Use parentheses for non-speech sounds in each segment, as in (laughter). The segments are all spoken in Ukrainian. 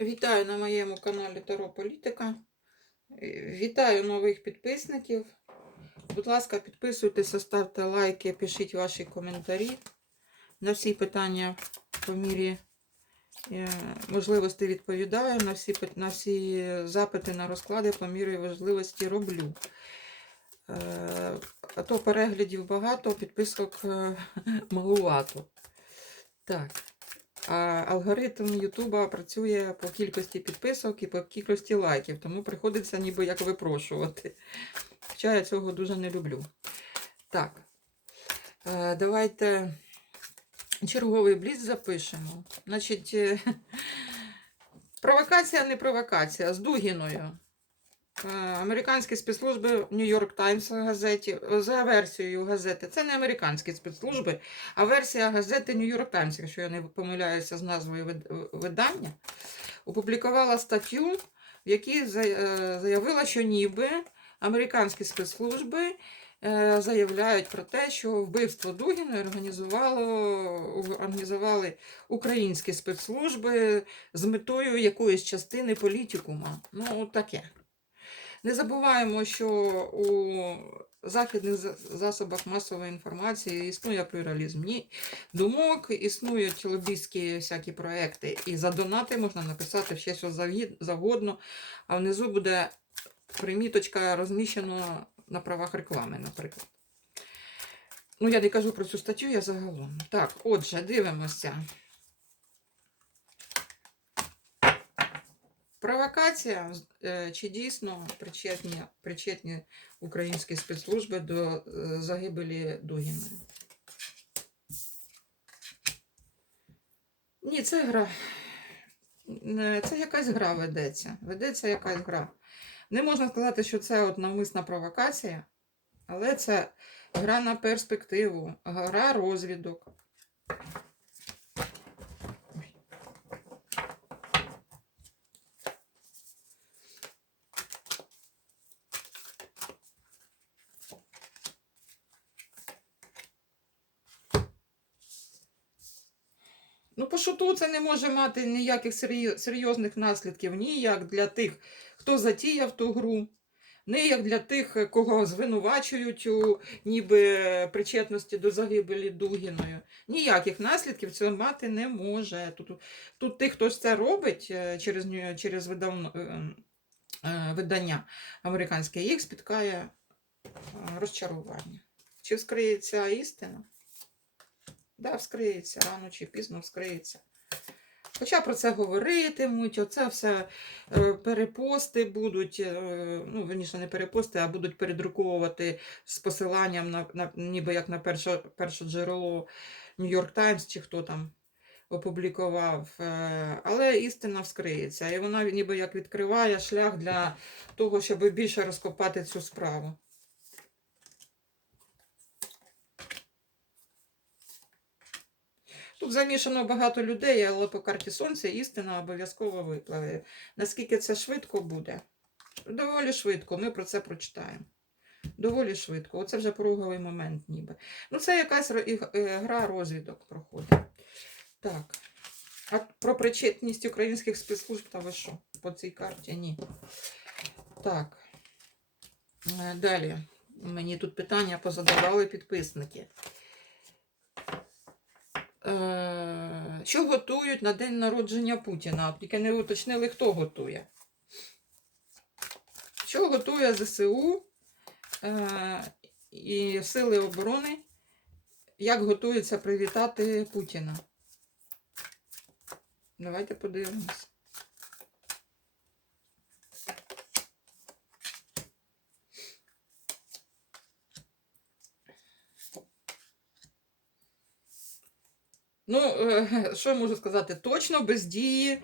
Вітаю на моєму каналі Таро Політика. Е, Вітаю нових підписників. Будь ласка, підписуйтеся, ставте лайки, пишіть ваші коментарі. На всі питання по мірі е, можливості відповідаю. На всі, на всі запити на розклади по мірі можливості роблю. Е, А то переглядів багато, підписок малувато. Так. Алгоритм Ютуба працює по кількості підписок і по кількості лайків, тому приходиться ніби як випрошувати. Хоча я цього дуже не люблю. Так, е, давайте черговий бліц запишемо. Значить, е, (laughs) провокація не провокація з Дугіною. Е, Американські спецслужби Нью-Йорк Таймс газеті за версією газети. Це не американські спецслужби, а версія газети Нью-Йорк Таймс, якщо я не помиляюся з назвою вид- видання, опублікувала статтю, в якій е, заявила, що ніби американські спецслужби е, заявляють про те, що вбивство організувало, організували українські спецслужби з метою якоїсь частини політикума. Ну, таке. Не забуваємо, що у західних засобах масової інформації існує плюралізм ні думок, існують лобістські всякі проекти. І за донати можна написати ще що завгодно, а внизу буде приміточка розміщена на правах реклами, наприклад. Ну, я не кажу про цю статтю, я загалом. Так, отже, дивимося. Провокація, е, чи дійсно причетні, причетні українські спецслужби до е, загибелі Дугіна? Ні, це гра. Це якась гра ведеться. Ведеться якась гра. Не можна сказати, що це от навмисна провокація, але це гра на перспективу, гра розвідок. По шуту це не може мати ніяких серйозних наслідків ні як для тих, хто затіяв ту гру, ні як для тих, кого звинувачують у ніби причетності до загибелі Дугіною. Ніяких наслідків це мати не може. Тут, тут тих, хто це робить е, через, через видавно, е, е, видання американське, їх спіткає розчарування. Чи вскриється істина? Да, вскриється, рано чи пізно вскриється. Хоча про це говоритимуть, оце все е, перепости будуть, е, ну, верніше, не перепости, а будуть передруковувати з посиланням на, на ніби як на перше, перше джерело Нью-Йорк Таймс чи хто там опублікував. Е, Але істина вскриється. І вона ніби як відкриває шлях для того, щоб більше розкопати цю справу. Тут замішано багато людей, але по карті сонця істина обов'язково випливе. Наскільки це швидко буде? Доволі швидко, ми про це прочитаємо. Доволі швидко. Оце вже пороговий момент ніби. Ну, це якась е, гра розвідок проходить. Так. А про причетність українських спецслужб та ви що? По цій карті? Ні. Так. Е, Далі. Мені тут питання позадавали підписники. Е, Що готують на день народження Путіна? Тільки не уточнили, хто готує. Що готує ЗСУ е, і Сили оборони? Як готуються привітати Путіна? Давайте подивимось. Ну, е, (laughs) що я можу сказати? Точно без дії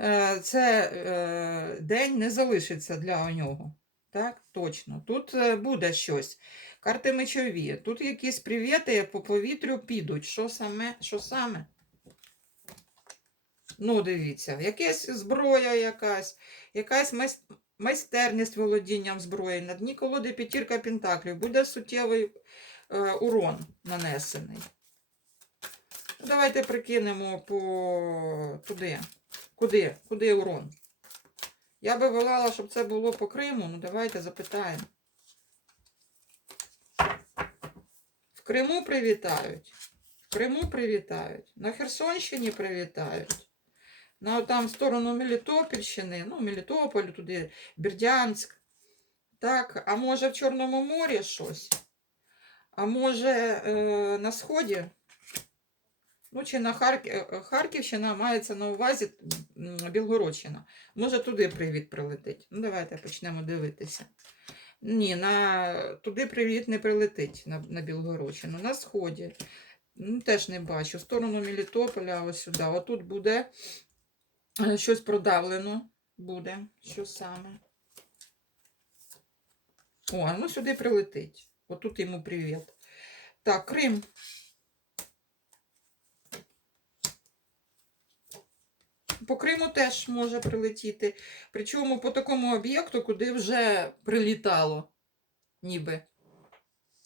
е, це е, день не залишиться для нього. Так, точно. Тут буде щось. Карти мечові. Тут якісь привіти по повітрю підуть. Що саме? Що саме? Ну, дивіться, якась зброя якась, якась майстерність володінням зброї. На дні колоди п'ятірка пентаклів. Буде суттєвий урон нанесений. Давайте прикинемо по туди. Куди? Куди урон? Я би волала, щоб це було по Криму. Ну давайте запитаємо. В Криму привітають. В Криму привітають. На Херсонщині привітають. На там в сторону Мелітопольщини, ну, Мелітополь, туди, Бердянськ. Так, а може в Чорному морі щось? А може е, на Сході? Ну, чи на Харк... е, Харківщина мається на увазі Білгородщина. Може туди привіт прилетить. Ну, давайте почнемо дивитися. Ні, на... туди привіт не прилетить на, на Білгородщину. На Сході. Ну, теж не бачу. В сторону Мелітополя, ось сюди. Отут буде е, щось продавлено. Буде. Що саме? О, ну сюди прилетить. Отут йому привіт. Так, Крим. По Криму теж може прилетіти. Причому по такому об'єкту, куди вже прилітало, ніби.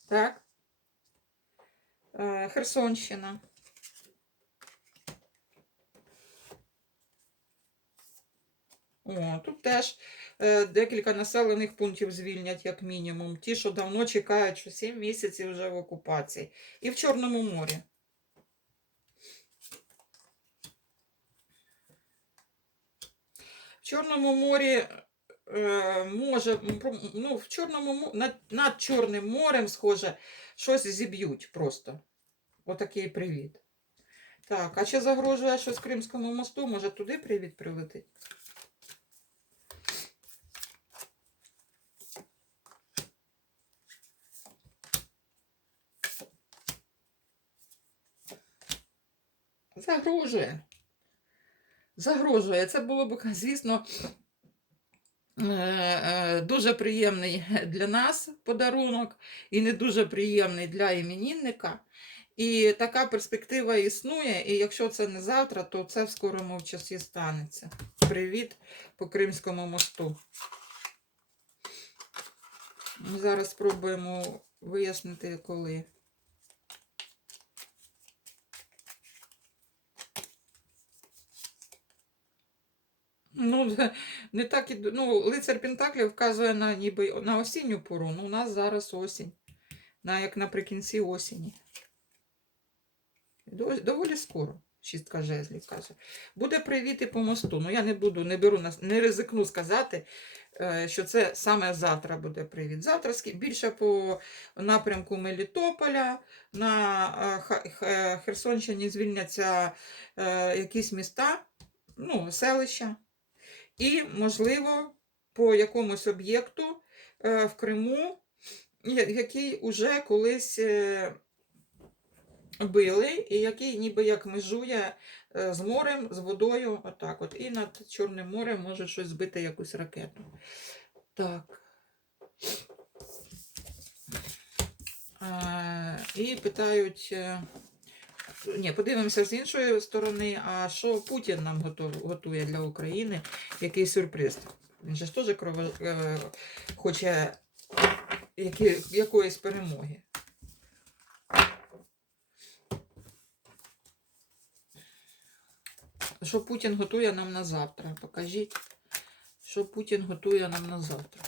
Так? Е, Херсонщина. О, тут теж е, декілька населених пунктів звільнять, як мінімум. Ті, що давно чекають, що 7 місяців вже в окупації. І в Чорному морі. Чорному морі е, може, ну, в Чорному над, над Чорним морем, схоже, щось зіб'ють просто. Отакий привіт. Так, а чи загрожує щось Кримському мосту? Може туди привіт прилетить? Загрожує. Загрожує. Це було б, звісно, е, е, дуже приємний для нас подарунок і не дуже приємний для іменінника. І така перспектива існує, і якщо це не завтра, то це в скорому часі станеться. Привіт по Кримському мосту. Зараз спробуємо вияснити, коли. Ну, (laughs) не так і ну, лицар Пентаклів вказує на ніби на осінню пору. Ну, у нас зараз осінь. На як наприкінці осені. Дов- Доволі скоро. Шістка жезлів каже. Буде привіт і по мосту. Ну я не буду, не беру не ризикну сказати, е, що це саме завтра буде привіт. Завтра більше по напрямку Мелітополя, на е, Х- Херсонщині звільняться е, якісь міста, ну, селища. І, можливо, по якомусь об'єкту е, в Криму, який уже колись е, били, і який ніби як межує е, з морем, з водою, отак от. І над Чорним морем може щось збити якусь ракету. Так. І питають. Е, Ні, подивимося з іншої сторони, а що Путін нам готує для України? Який сюрприз? Він же ж теж крово, е, хоче які, якоїсь перемоги. Що Путін готує нам на завтра? Покажіть, що Путін готує нам на завтра.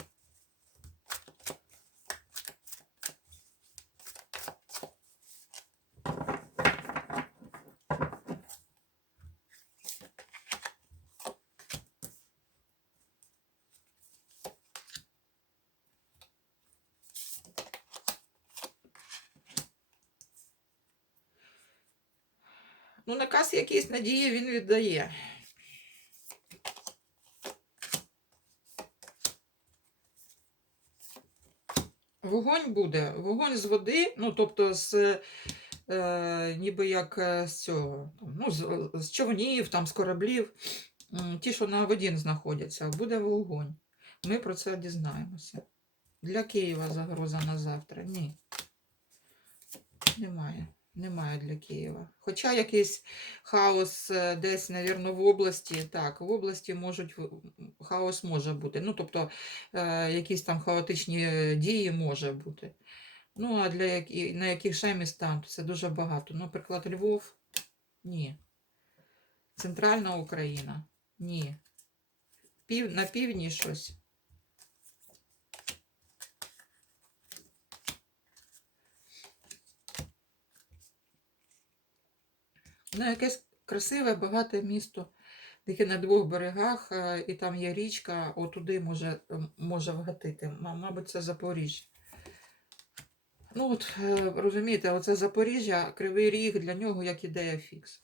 Ну, наказ якийсь надії він віддає. Вогонь буде, вогонь з води, ну, тобто з, е, ніби як е, з цього, ну, з, з човнів, там, з кораблів, ті, що на воді знаходяться, буде вогонь. Ми про це дізнаємося. Для Києва загроза на завтра? Ні. Немає. Немає для Києва. Хоча якийсь хаос е, десь, навірно, в області. Так, в області можуть хаос може бути. Ну, тобто, е, якісь там хаотичні е, дії може бути. Ну, а для на яких ще містах, це дуже багато. Наприклад, Львов ні. Центральна Україна. Ні. Пів, на півдні щось. Ну, якесь красиве, багате місто, таке на двох берегах, е, і там є річка, отуди може, може вгатити. Мабуть, це Запоріжжя. Ну, от, е, розумієте, оце Запоріжжя, Кривий Ріг для нього як ідея фікс.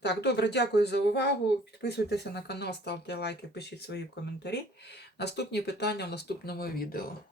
Так, добре, дякую за увагу. Підписуйтеся на канал, ставте лайки, пишіть свої коментарі. Наступні питання в наступному відео.